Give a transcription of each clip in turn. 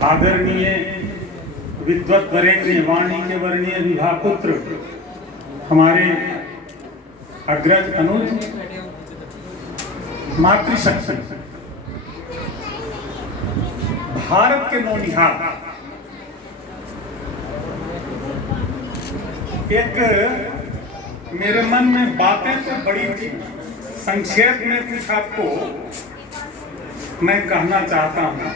आदरणीय विद्वत वरेण्य वाणी के वर्णीय विभापुत्र हमारे अग्रज अनुज मातृशक्ति भारत के नौनिहाल एक मेरे मन में बातें तो बड़ी थी, संक्षेप में कुछ आपको मैं कहना चाहता हूं।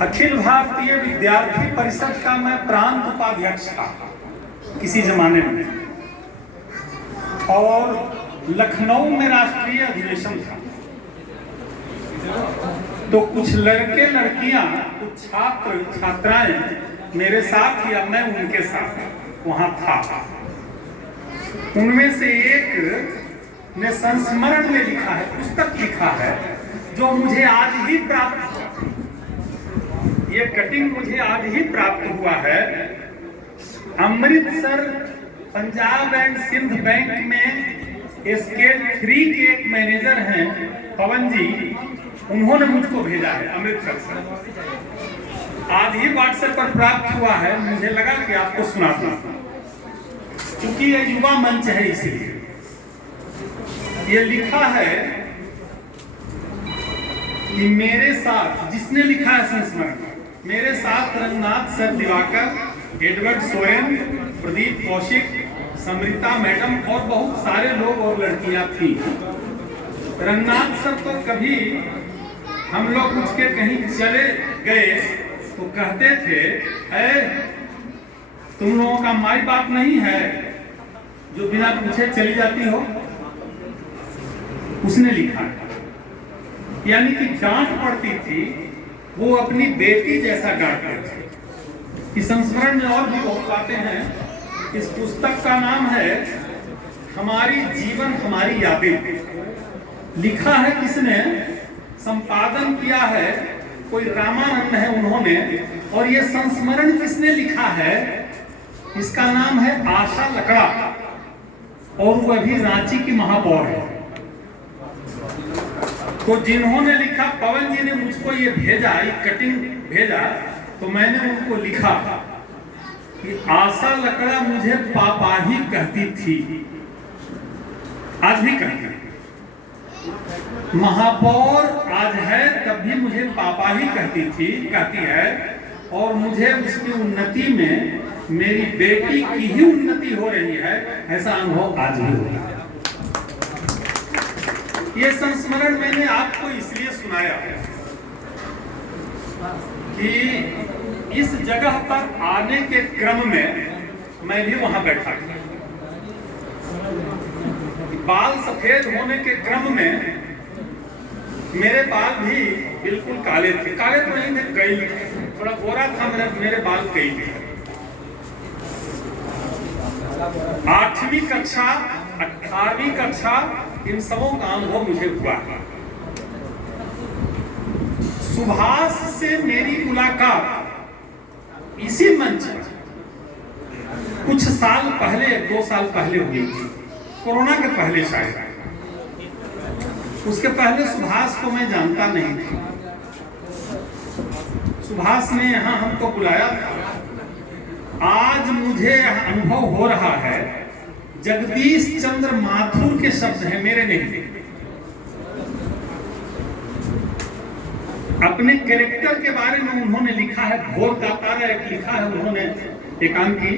अखिल भारतीय विद्यार्थी परिषद का मैं प्रांत उपाध्यक्ष था किसी जमाने में, और लखनऊ में राष्ट्रीय अधिवेशन था। तो कुछ लड़के लड़कियां, कुछ छात्र छात्राएं मेरे साथ या मैं उनके साथ वहां था। उनमें से एक ने संस्मरण में लिखा है, पुस्तक लिखा है, जो मुझे आज ही प्राप्त हुआ। ये कटिंग मुझे आज ही प्राप्त हुआ है। अमृतसर पंजाब एंड सिंध बैंक में स्केल 3 के एक मैनेजर हैं पवन जी, उन्होंने मुझको भेजा है अमृतसर से। आज ही व्हाट्सएप पर प्राप्त हुआ है, मुझे लगा कि आपको सुना दूं, क्योंकि ये युवा मंच है इसलिए। ये लिखा है कि मेरे साथ, जिसने लिखा है संस्मरण, मेरे साथ Ranganath sir, Diwakar, Edward Soren, Pradeep Kaushik, Samrita madam और बहुत सारे लोग और लड़कियां थी। रंगनाथ सर तो कभी हम लोग उठ के कहीं चले गए तो कहते थे, तुम लोगों का माई बाप नहीं है जो बिना पूछे चली जाती हो। उसने लिखा है, यानी कि डांट पड़ती थी, वो अपनी बेटी जैसा डांटते थे। इस संस्मरण में और भी बहुत बातें हैं। इस पुस्तक का नाम है हमारी जीवन हमारी यादें। लिखा है किसने, संपादन किया है कोई रामानंद है उन्होंने, और ये संस्मरण किसने लिखा है, इसका नाम है आशा लकड़ा, और वह भी रांची की महापौर है। तो जिन्होंने लिखा, पवन जी ने मुझको ये भेजा, ये कटिंग भेजा, तो मैंने उनको लिखा कि आशा लकड़ा मुझे पापा ही कहती थी, आज भी कहती है। महापौर आज है, तब भी मुझे पापा ही कहती है, और मुझे उसकी उन्नति में मेरी बेटी की ही उन्नति हो रही है, ऐसा अनुभव आज भी होता है। ये संस्मरण मैंने आपको इसलिए सुनाया कि इस जगह पर आने के क्रम में मैं भी वहां बैठा था। बाल सफेद होने के क्रम में मेरे बाल भी बिल्कुल काले थे, काले तो नहीं थे, कई थोड़ा गोरा था मेरे बाल कई थे। 8वीं कक्षा 18वीं कक्षा इन सबों का अनुभव मुझे हुआ। सुभाष से मेरी मुलाकात इसी मंच पर कुछ साल पहले, 2 साल पहले हुई थी, कोरोना के पहले शायद। उसके पहले सुभाष को मैं जानता नहीं था। सुभाष ने यहाँ हमको बुलाया था। आज मुझे अनुभव हो रहा है, जगदीश चंद्र माथुर के शब्द हैं, मेरे नहीं। अपने कैरेक्टर के बारे में उन्होंने लिखा है, घोर का तारा एक लिखा है उन्होंने, एकांकी,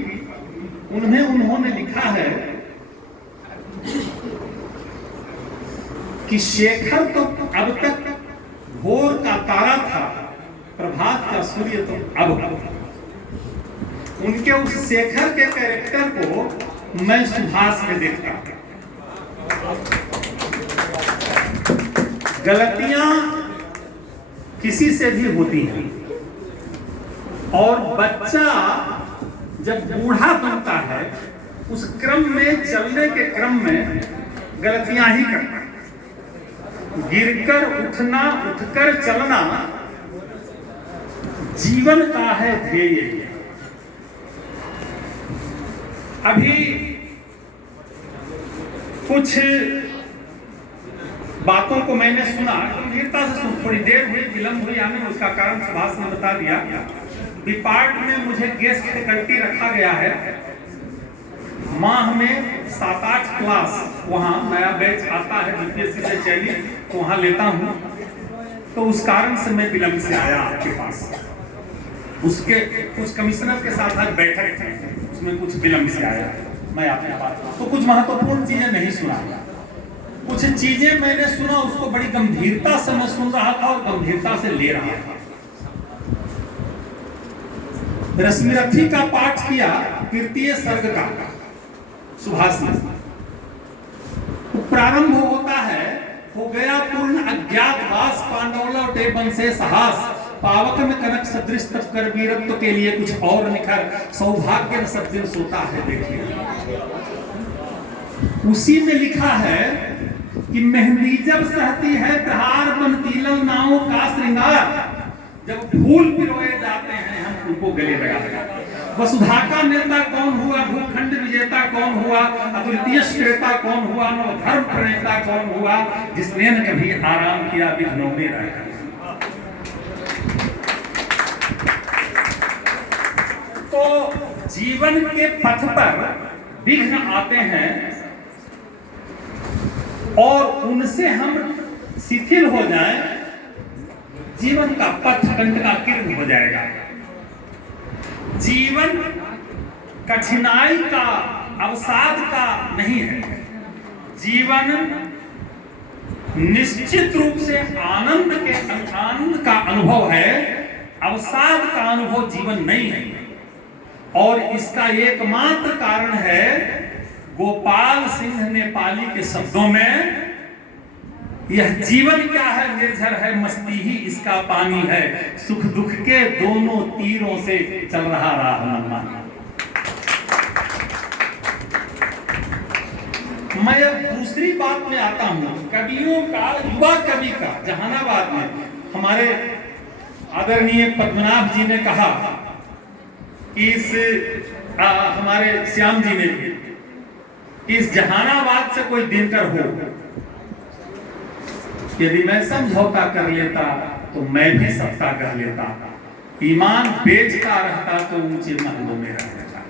उन्होंने लिखा है कि शेखर तो अब तक भोर का तारा था, प्रभात का सूर्य तो अब। उनके उस शेखर के कैरेक्टर को मैं सुभाष में देखता। गलतियां किसी से भी होती हैं, और बच्चा जब बूढ़ा बनता है उस क्रम में, चलने के क्रम में गलतियां ही करता है। गिरकर उठना, उठकर चलना जीवन का है ध्येय। अभी कुछ बातों को मैंने सुना, गंभीरता से सुन, थोड़ी देर हुई, विलंब हुई आने में, उसका कारण सुभाष ने बता दिया। डिपार्ट में मुझे गेस्ट फैकल्टी रखा गया है, माह में 7-8 क्लास वहाँ नया बैच आता है यूपीएससी से चयनित, तो वहाँ लेता हूँ, तो उस कारण से मैं विलंब से आया आपके पास। उसके कुछ कमिश्नर के साथ आज बैठक थी, उसमें कुछ विलंब से आया मैं आपके पास, तो कुछ महत्वपूर्ण चीजें नहीं सुना, कुछ चीजें मैंने सुना, उसको बड़ी गंभीरता से मैं सुन रहा था और गंभीरता से ले रहा था। रश्मिरथी का पाठ किया, तृतीय सर्ग का, सुभाष ने। प्रारंभ होता है, हो गया पूर्ण अज्ञातवास, पांडव लौटे वन से साहस, पावक में कनक सदृश तब कर वीरत्व के लिए कुछ और निखर, सौभाग्य न सब दिन सोता है। देखिए उसी में लिखा है कि मेहंदी जब सहती है त्योहार, बनती ललनाओं का श्रृंगार, जब फूल पिरोए जाते हैं हम उनको गले लगा। वसुधा का नेता कौन हुआ, भूखंड विजेता कौन हुआ, अद्वितीय श्रेता कौन हुआ, नवधर्म प्रणेता कौन हुआ, जिसने न कभी आराम किया विघ्नों में रहकर। तो जीवन के पथ पर विघ्न आते हैं और उनसे हम शिथिल हो जाएं, जीवन का पथ कंटकाकीर्ण हो जाएगा। जीवन कठिनाई का, अवसाद का नहीं है, जीवन निश्चित रूप से आनंद का अनुभव है, अवसाद का अनुभव जीवन नहीं है। और इसका एकमात्र कारण है गोपाल सिंह नेपाली के शब्दों में, यह जीवन क्या है, निर्झर है मस्ती ही इसका पानी है, सुख दुख के दोनों तीरों से चल रहा मनमाना। मैं अब दूसरी बात में आता हूं, कवियों का, युवा कवि का, जहानाबाद में हमारे आदरणीय पद्मनाभ जी ने कहा कि हमारे श्याम जी ने भी, इस जहानाबाद से कोई दिनकर हो, यदि मैं समझौता कर लेता तो मैं भी सत्ता कर लेता, ईमान बेचता रहता तो ऊंचे महलों में रह लेता।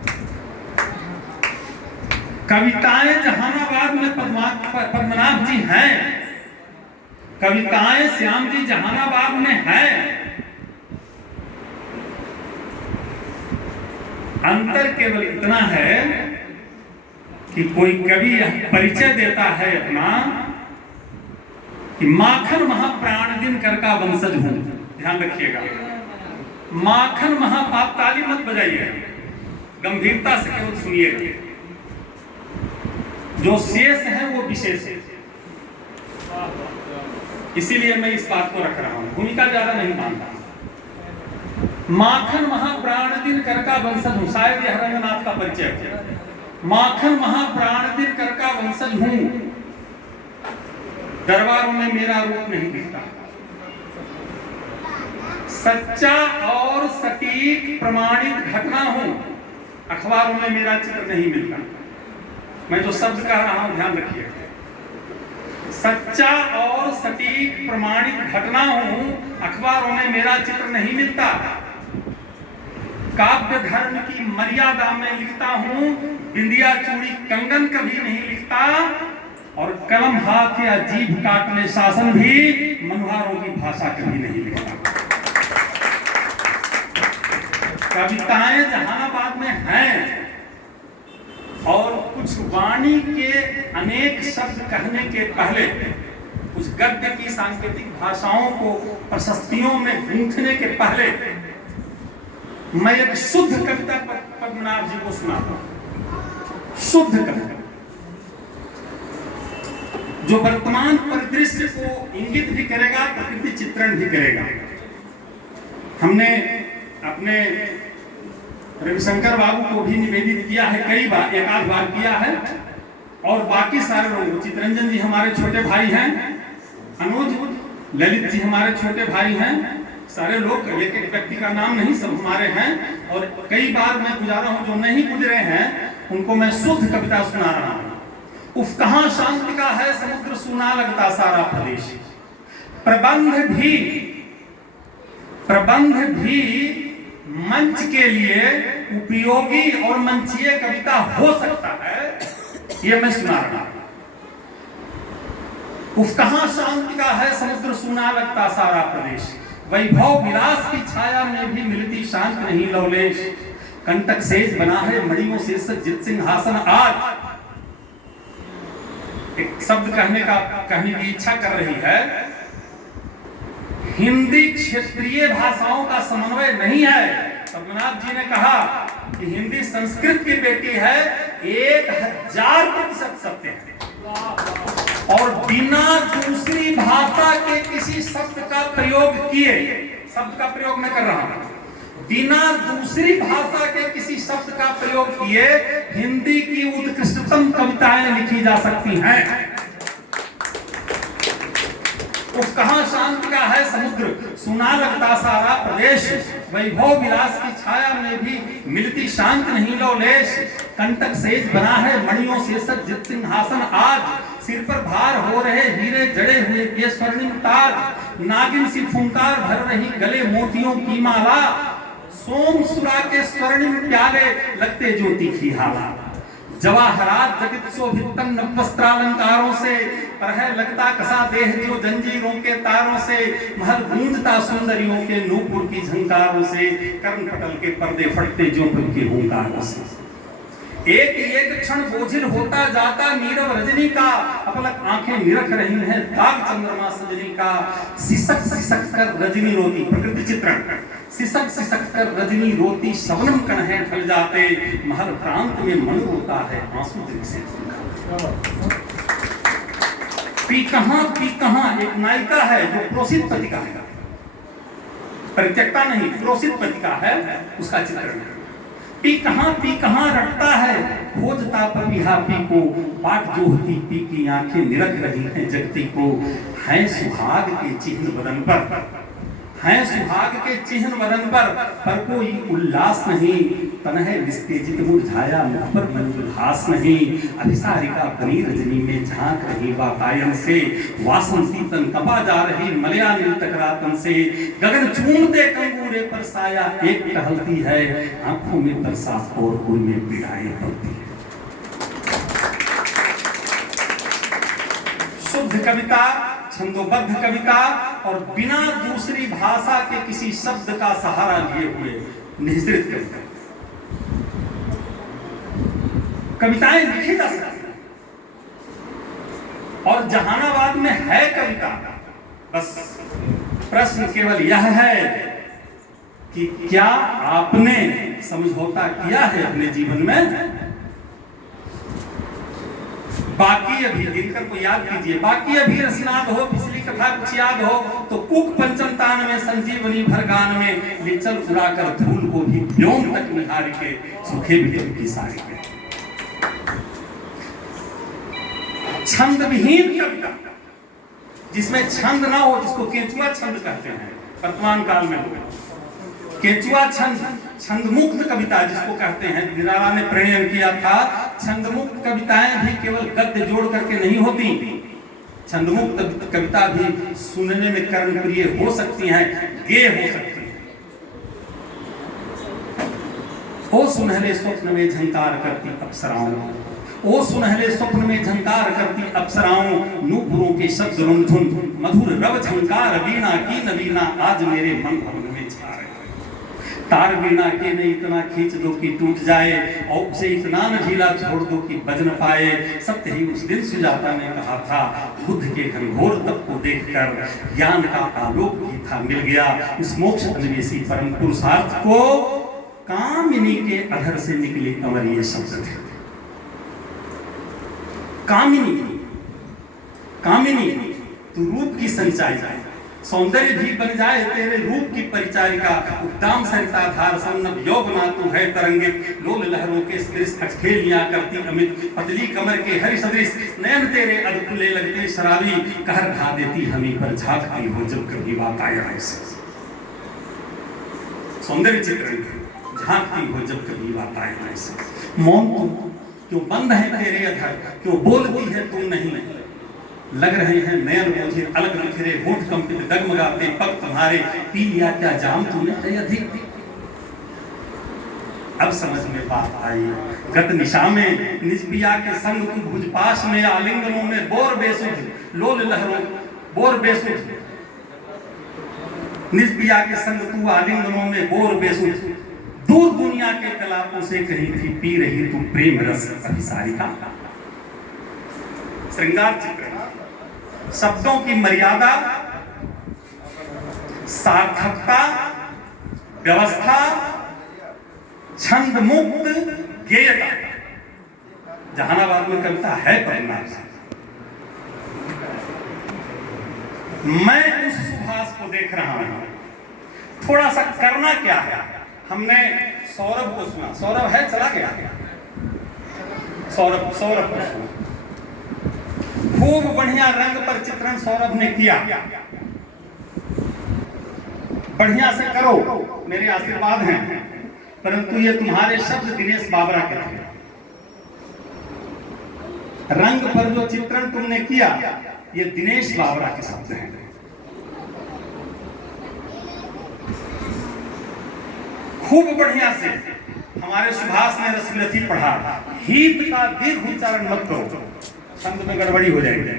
कविताएं जहानाबाद में पद्मनाभ जी हैं, कविताएं श्याम जी जहानाबाद में हैं। अंतर केवल इतना है कि कोई कवि यह परिचय देता है अपना कि माखन महाप्राण दिनकर का वंशज हूं। ध्यान रखिएगा, माखन महापाप, ताली मत बजाइए, गंभीरता से केवल सुनिएगा, जो शेष है वो विशेष है, इसीलिए मैं इस बात को रख रहा हूं, भूमिका ज्यादा नहीं मानता। माखन महाप्राण दिनकर का वंशज हूं, शायद यह रंगनाथ का परिचय है। माखन महाप्राण दिनकर का वंशज हूं, दरबारों में मेरा रूप नहीं दिखता, सच्चा और सटीक प्रमाणित घटना हूं, अखबारों में मेरा चित्र नहीं मिलता। मैं जो शब्द कह रहा हूं ध्यान रखिए, सच्चा और सटीक प्रमाणित घटना हूं, अखबारों में मेरा चित्र नहीं मिलता। काव्य धर्म की मर्यादा में लिखता हूं, बिंदिया चूड़ी कंगन कभी नहीं लिखता, और कलम हाथ या जीभ काटने शासन भी मनुहारों की भाषा कभी नहीं लिखता। कविताएं जहानाबाद में हैं और कुछ वाणी के अनेक शब्द कहने के पहले, कुछ गद्य की सांकेतिक भाषाओं को प्रशस्तियों में गूंथने के पहले मैं एक शुद्ध कविता पद्मनाभ जी को सुनाता हूं। शुद्ध कविता जो वर्तमान परिदृश्य को इंगित भी करेगा, प्रकृति चित्रण भी करेगा। हमने अपने रविशंकर बाबू को भी निवेदित किया है, कई बार, एक आध बार किया है, और बाकी सारे लोग, चितरंजन जी हमारे छोटे भाई हैं, अनुज ललित जी हमारे छोटे भाई हैं, सारे लोग, एक एक व्यक्ति का नाम नहीं, सब हमारे हैं। और कई बार मैं गुजारा हूं, जो नहीं गुजरे हैं उनको मैं शुद्ध कविता सुना रहा हूं। उफ कहां शांति का है समुद्र, सुना लगता सारा प्रदेश। प्रबंध भी मंच के लिए उपयोगी और मंचीय कविता हो सकता है, ये मैं सुना रहा हूं। उफ कहां शांति का है समुद्र, सुना लगता सारा प्रदेश। वैभव विलास की छाया में भी मिलती शांत नहीं लवलेश। कंटक सेज बना है मणियों से सज्जित सिंहासन आज। एक शब्द कहने की इच्छा कर रही है। हिंदी क्षेत्रीय भाषाओं का समन्वय नहीं है। पद्मनाभ जी ने कहा कि हिंदी संस्कृत की बेटी है, 1000% सत्य है। और बिना दूसरी भाषा के किसी शब्द का प्रयोग किए, शब्द का प्रयोग मैं कर रहा हूं, बिना दूसरी भाषा के किसी शब्द का प्रयोग किए हिंदी की उत्कृष्टतम कविताएं लिखी जा सकती हैं। उस कहां शांति का है समुद्र, सुना लगता सारा प्रदेश। वैभव विलास की छाया में भी मिलती शांत नहीं लवलेश। कंटक सेज बना है मणियों से सज्जित सिंहासन आज। सिर पर भार हो रहे हीरे जड़े हुए ये स्वर्णिम ताज। नागिन सी फुंकार भर रही गले मोतियों की माला। सोम सुरा के स्वर्णिम प्याले लगते ज्योति की हाला। जवाहरात जगत शोभित तन वस्त्रालंकारों से। पर है लगता कसा देह जो जंजीरों के तारों से। महल गूंजता सुंदरियों के नूपुर की झंकारों से। कर्ण पटल के पर्दे फटते जो के हुंकारों से। एक एक क्षण बोझिल होता जाता नीरव रजनी का। अपलक आंखें निरख रही हैं दाग चंद्रमा सजनी का। सिसक सिसक कर रजनी रोती, प्रकृति चित्रण। सिसक सिसक कर रजनी रोती शबनम कन्हे ढल जाते। महल प्रांत में मन रोता है आंसू दिल से। पी कहां एक नायिका है जो प्रोसित पतिका है, परित्यक्ता नहीं, प्रोसित पतिका है, उसका चित्रण है। पी कहां रटता है खोजता पपीहा पी को। बाट जोहती पी की आंखें निरख रही हैं जगती को। है सुहाग के चिन्ह बदन पर, है सुहाग के चिन्ह वदन पर कोई उल्लास नहीं। तनहे निस्तेजित मुरझाया मुख पर मंजुलहास नहीं। अभिसारिका बनी रजनी में झांक रही वातायन से। वासंती तन कपा जा रही मलयानिल टकरातन से। गगन चूमते कंगूरे पर साया एक टहलती है। आंखों में बरसात और गुड़ में पीड़ाएं पड़ती है। शुद्ध कविता, छंदोबद्ध कविता और बिना दूसरी भाषा के किसी शब्द का सहारा लिए हुए निःसृत कविता। कविताएं लिखी जा सकती हैं और जहानाबाद में है कविता। बस प्रश्न केवल यह है कि क्या आपने समझौता किया है अपने जीवन में। बाकी अभी दिनकर को याद कीजिए, बाकी अभी रसनाद हो, पिछली कथा कुछ याद हो तो कुक पंचम तान में संजीवनी भर गान में। ले चल उड़ाकर धूल को भी व्योम तक निहार के सुखे भी की सारी के। छंद विहीन कविता, जिसमें छंद ना हो, जिसको केंचुआ छंद कहते हैं वर्तमान काल में हो। केंचुआ छंद, छंद मुक्त कविता जिसको कहते हैं, निराला ने प्रणयन किया था। छंद मुक्त कविताएं भी केवल गद्य जोड़ करके नहीं होती। छंद मुक्त कविता भी सुनने में कर्णप्रिय हो सकती हैं, गेय हो सकती हैं। ओ सुनहरे स्वप्न में झंकार करती अप्सराओं, ओ सुनहरे स्वप्न में झंकार करती अप्सराओं। नूपुरों के शब्द रुनझुन मधुर रव झंकार। वीणा की नवीना आज मेरे मन भवन में छा रहे। तार वीणा के ने इतना खींच दो कि टूट जाए, और उसे इतना न ढीला छोड़ दो कि बज न पाए। सत्य ही उस दिन सुजाता ने कहा था, बुद्ध के घनघोर तप को देखकर ज्ञान का आलोक भी था मिल गया। उस मोक्ष अन्वेषी परम पुरुषार्थ को कामिनी के अधर से निकले कंवरिये शब्द थे। कामिनी, कामिनी तू रूप की संचाई जाए, सौंदर्य भी बन जाए तेरे रूप की परिचारिका। उद्दाम सरिता धार सन्नभ यौवना तू है तरंगित। लोल लहरों के सदृश अचखेलियां करती अमित। पतली कमर के हरि सदृश नयन तेरे अधखुले लगते शराबी। कहर ढा देती हमी पर झांकती हो जब कभी बात आए ऐसे। सौंदर्य चित्रण झांकती हो जब कभी बात आए ऐसे। मौन क्यों बंद है तेरे अधर, क्यों बोलती है तुम नहीं, लग रहे हैं नयन मुझे अलग बिखरे, होठ कंपित डगमगाते पग तुम्हारे, पी लिया क्या जाम तूने है अधिक। अब समझ में बात आई, गत निशा में निज पिया के संग तू भुजपाश में, आलिंगनों में बोर बेसुध, लोल लहरों बोर बेसुध, निज पिया के संग तू आलिंगनों में बोर बेसुध, दूर दुनिया के कलापों से कहीं थी पी रही तू प्रेम रस अभिसारिका। श्रृंगार चित्र, शब्दों की मर्यादा, सार्थकता, व्यवस्था, छंद मुक्त गेयता। जहानाबाद में कविता है पढ़ना। मैं उस सुभाष को देख रहा हूं, थोड़ा सा करना क्या है। हमने सौरभ को सुना, सौरभ है चला गया, सौरभ को सुना, खूब बढ़िया रंग पर चित्रण सौरभ ने किया। बढ़िया से करो, मेरे आशीर्वाद हैं, परंतु ये तुम्हारे शब्द दिनेश बाबरा के थे। रंग पर जो चित्रण तुमने किया ये दिनेश बाबरा के शब्द हैं। खूब बढ़िया से हमारे सुभाष ने रसविरथी पढ़ा, हित का दीर्घ उच्चारण मत करो, शब्द में गड़बड़ी हो जाएगी।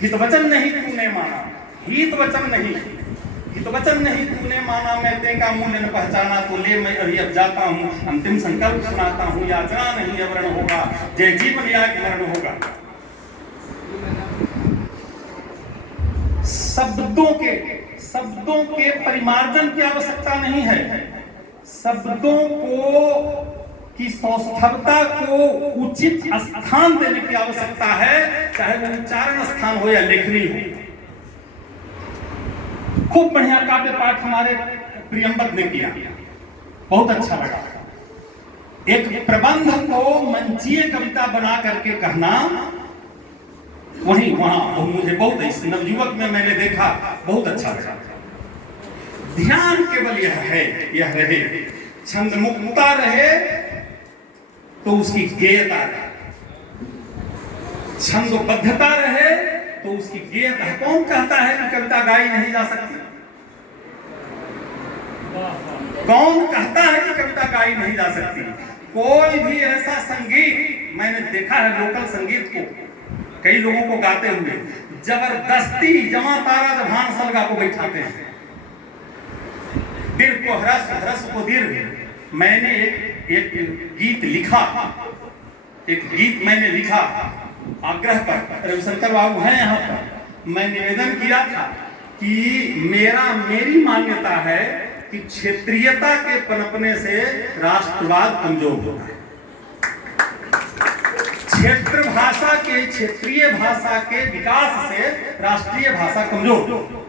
हित वचन नहीं तूने माना, हित वचन नहीं, हित वचन नहीं तूने माना, मैं तेरा मूल्य न पहचाना, तो ले मैं अभी अब जाता हूँ, अंतिम संकल्प सुनाता हूँ, याचना नहीं अवरण होगा, जय जीवन या मरण होगा। शब्दों के परिमार्जन की आवश्यकता नहीं है, शब्दों को की सौष्ठवता को उचित स्थान देने की आवश्यकता है, चाहे वो उच्चारण स्थान हो या लेखनी हो। खूब बढ़िया काव्य पाठ हमारे प्रियंबद ने किया, बहुत अच्छा लगा। एक प्रबंध को मंचीय कविता बना करके कहना, वहां मुझे बहुत नवयुवक में मैंने देखा, बहुत अच्छा लगा। ध्यान केवल यह रहे, छंद मुक्ता रहे तो उसकी गेयता रहे, छंदोबद्धता रहे तो उसकी गेयता। कौन कहता है कि कविता गाई नहीं जा सकती? कौन कहता है कि कविता गाई नहीं जा सकती? कोई भी ऐसा संगीत मैंने देखा है, लोकल संगीत को कई लोगों को गाते हुए, जबरदस्ती जमा तारा जहान सलगा को बैठाते हैं, दीर्घ को ह्रस्व, ह्रस्व को दीर्घ। मैंने एक गीत लिखा, एक गीत मैंने लिखा आग्रह पर, रविशंकर बाबू हैं यहाँ पर, मैं निवेदन किया था कि मेरी मान्यता है कि क्षेत्रीयता के पनपने से राष्ट्रवाद कमजोर होता है। क्षेत्रीय भाषा के विकास से राष्ट्रीय भाषा कमजोर।